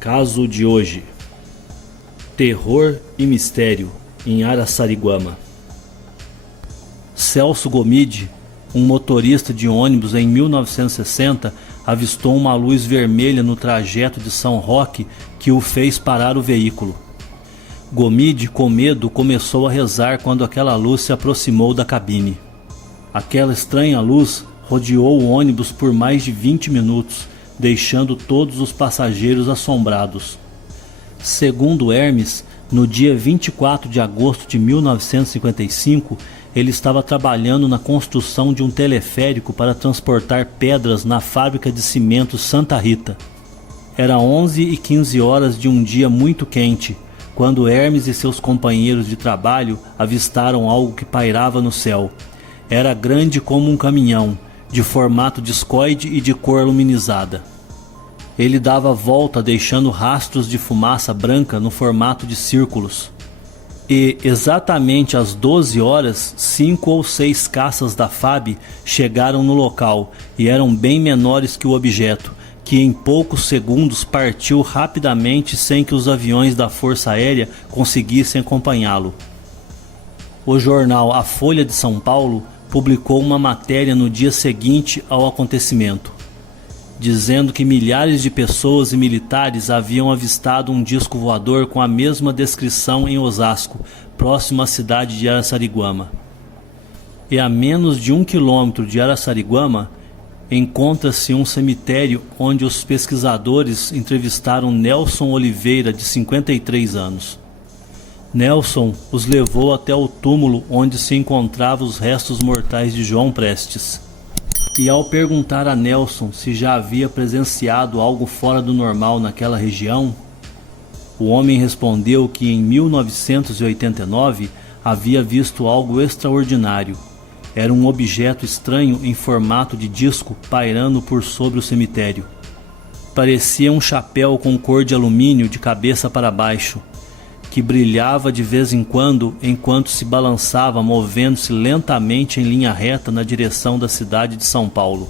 Caso de hoje: terror e mistério em Araçariguama. Celso Gomide, um motorista de ônibus em 1960, avistou uma luz vermelha no trajeto de São Roque que o fez parar o veículo. Gomide, com medo, começou a rezar quando aquela luz se aproximou da cabine. Aquela estranha luz rodeou o ônibus por mais de 20 minutos, deixando todos os passageiros assombrados. Segundo Hermes, no dia 24 de agosto de 1955, ele estava trabalhando na construção de um teleférico para transportar pedras na fábrica de cimento Santa Rita. Era 11h15 de um dia muito quente, quando Hermes e seus companheiros de trabalho avistaram algo que pairava no céu. Era grande como um caminhão, de formato discoide e de cor aluminizada. Ele dava volta deixando rastros de fumaça branca no formato de círculos. E, exatamente às 12 horas, 5 ou 6 caças da FAB chegaram no local e eram bem menores que o objeto, que em poucos segundos partiu rapidamente sem que os aviões da Força Aérea conseguissem acompanhá-lo. O jornal A Folha de São Paulo publicou uma matéria no dia seguinte ao acontecimento, dizendo que milhares de pessoas e militares haviam avistado um disco voador com a mesma descrição em Osasco, próximo à cidade de Araçariguama. E a menos de 1 quilômetro de Araçariguama, encontra-se um cemitério onde os pesquisadores entrevistaram Nelson Oliveira, de 53 anos. Nelson os levou até o túmulo onde se encontravam os restos mortais de João Prestes. E ao perguntar a Nelson se já havia presenciado algo fora do normal naquela região, o homem respondeu que em 1989 havia visto algo extraordinário. Era um objeto estranho em formato de disco pairando por sobre o cemitério. Parecia um chapéu com cor de alumínio de cabeça para baixo, que brilhava de vez em quando enquanto se balançava, movendo-se lentamente em linha reta na direção da cidade de São Paulo.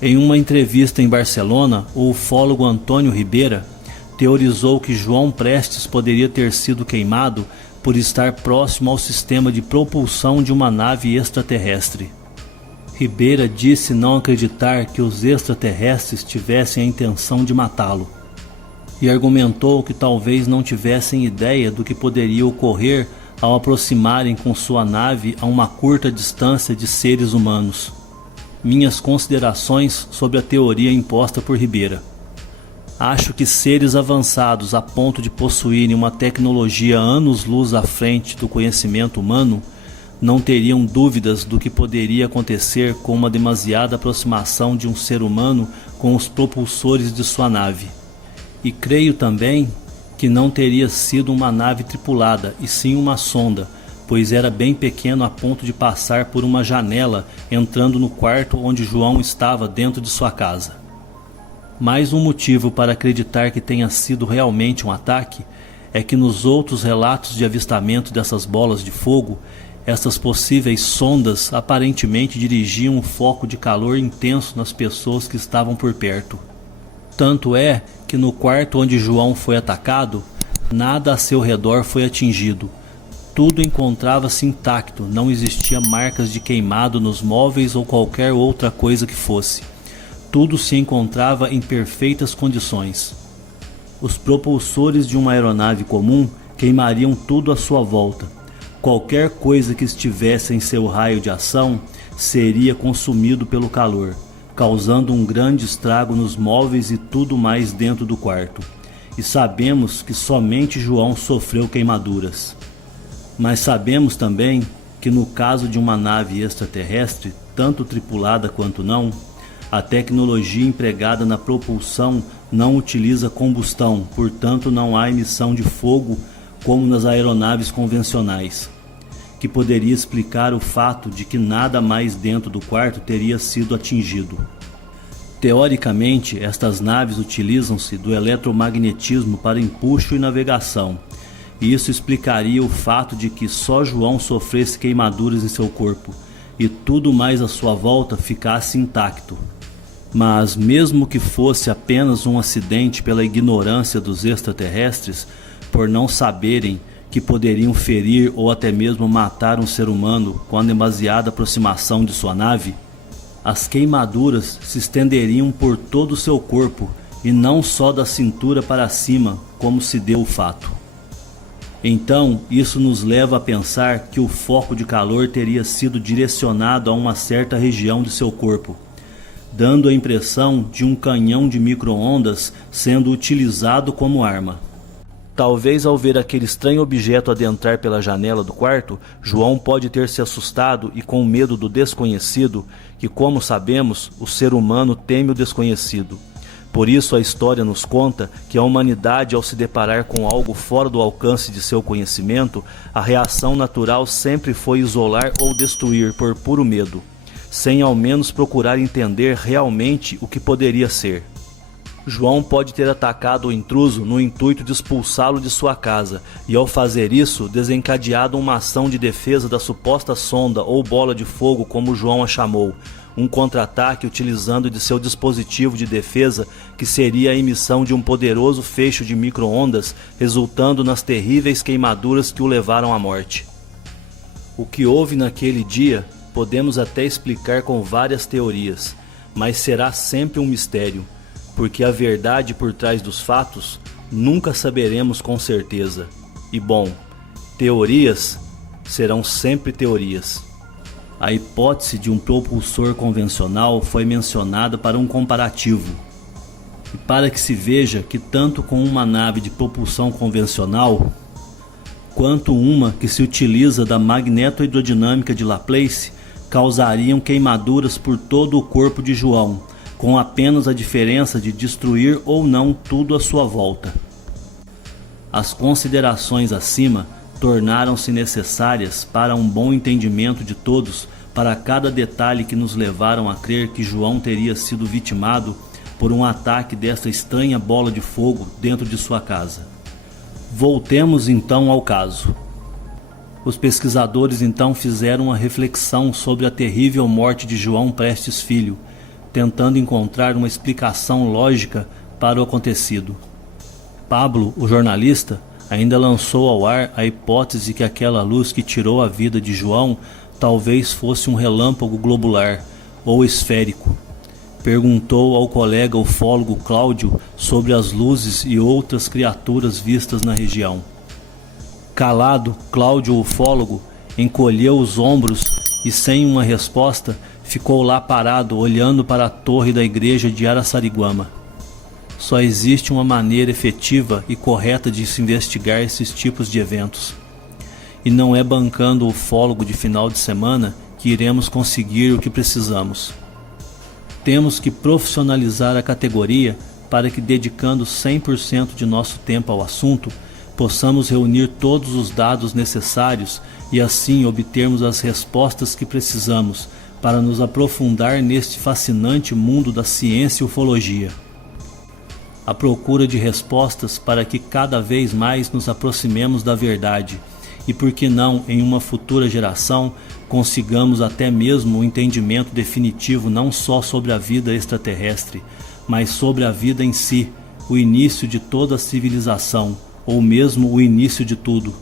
Em uma entrevista em Barcelona, o ufólogo Antônio Ribeira teorizou que João Prestes poderia ter sido queimado por estar próximo ao sistema de propulsão de uma nave extraterrestre. Ribeira disse não acreditar que os extraterrestres tivessem a intenção de matá-lo, e argumentou que talvez não tivessem ideia do que poderia ocorrer ao aproximarem com sua nave a uma curta distância de seres humanos. Minhas considerações sobre a teoria imposta por Ribeira. Acho que seres avançados a ponto de possuírem uma tecnologia anos-luz à frente do conhecimento humano não teriam dúvidas do que poderia acontecer com uma demasiada aproximação de um ser humano com os propulsores de sua nave. E creio também que não teria sido uma nave tripulada, e sim uma sonda, pois era bem pequeno a ponto de passar por uma janela entrando no quarto onde João estava dentro de sua casa. Mais um motivo para acreditar que tenha sido realmente um ataque é que nos outros relatos de avistamento dessas bolas de fogo, essas possíveis sondas aparentemente dirigiam um foco de calor intenso nas pessoas que estavam por perto. Tanto é que no quarto onde João foi atacado, nada a seu redor foi atingido. Tudo encontrava-se intacto, não existia marcas de queimado nos móveis ou qualquer outra coisa que fosse. Tudo se encontrava em perfeitas condições. Os propulsores de uma aeronave comum queimariam tudo à sua volta. Qualquer coisa que estivesse em seu raio de ação seria consumido pelo calor, causando um grande estrago nos móveis e tudo mais dentro do quarto. E sabemos que somente João sofreu queimaduras. Mas sabemos também que no caso de uma nave extraterrestre, tanto tripulada quanto não, a tecnologia empregada na propulsão não utiliza combustão, portanto não há emissão de fogo como nas aeronaves convencionais, que poderia explicar o fato de que nada mais dentro do quarto teria sido atingido. Teoricamente, estas naves utilizam-se do eletromagnetismo para empuxo e navegação, e isso explicaria o fato de que só João sofresse queimaduras em seu corpo, e tudo mais à sua volta ficasse intacto. Mas mesmo que fosse apenas um acidente pela ignorância dos extraterrestres, por não saberem que poderiam ferir ou até mesmo matar um ser humano com a demasiada aproximação de sua nave, as queimaduras se estenderiam por todo o seu corpo e não só da cintura para cima, como se deu o fato. Então, isso nos leva a pensar que o foco de calor teria sido direcionado a uma certa região de seu corpo, dando a impressão de um canhão de micro-ondas sendo utilizado como arma. Talvez ao ver aquele estranho objeto adentrar pela janela do quarto, João pode ter se assustado e com medo do desconhecido, que, como sabemos, o ser humano teme o desconhecido. Por isso a história nos conta que a humanidade, ao se deparar com algo fora do alcance de seu conhecimento, a reação natural sempre foi isolar ou destruir por puro medo, sem ao menos procurar entender realmente o que poderia ser. João pode ter atacado o intruso no intuito de expulsá-lo de sua casa e, ao fazer isso, desencadeado uma ação de defesa da suposta sonda ou bola de fogo, como João a chamou, um contra-ataque utilizando de seu dispositivo de defesa, que seria a emissão de um poderoso feixe de micro-ondas, resultando nas terríveis queimaduras que o levaram à morte. O que houve naquele dia podemos até explicar com várias teorias, mas será sempre um mistério, porque a verdade por trás dos fatos nunca saberemos com certeza. E bom, teorias serão sempre teorias. A hipótese de um propulsor convencional foi mencionada para um comparativo, e para que se veja que tanto com uma nave de propulsão convencional, quanto uma que se utiliza da magnetohidrodinâmica de Laplace, causariam queimaduras por todo o corpo de João, com apenas a diferença de destruir ou não tudo à sua volta. As considerações acima tornaram-se necessárias para um bom entendimento de todos para cada detalhe que nos levaram a crer que João teria sido vitimado por um ataque desta estranha bola de fogo dentro de sua casa. Voltemos então ao caso. Os pesquisadores então fizeram uma reflexão sobre a terrível morte de João Prestes Filho, tentando encontrar uma explicação lógica para o acontecido. Pablo, o jornalista, ainda lançou ao ar a hipótese que aquela luz que tirou a vida de João talvez fosse um relâmpago globular ou esférico. Perguntou ao colega ufólogo Cláudio sobre as luzes e outras criaturas vistas na região. Calado, Cláudio, o ufólogo, encolheu os ombros e, sem uma resposta, ficou lá parado olhando para a torre da igreja de Araçariguama. Só existe uma maneira efetiva e correta de se investigar esses tipos de eventos. E não é bancando o ufólogo de final de semana que iremos conseguir o que precisamos. Temos que profissionalizar a categoria para que, dedicando 100% de nosso tempo ao assunto, possamos reunir todos os dados necessários e assim obtermos as respostas que precisamos para nos aprofundar neste fascinante mundo da ciência e ufologia. A procura de respostas para que cada vez mais nos aproximemos da verdade e, por que não, em uma futura geração, consigamos até mesmo um entendimento definitivo não só sobre a vida extraterrestre, mas sobre a vida em si, o início de toda a civilização, ou mesmo o início de tudo.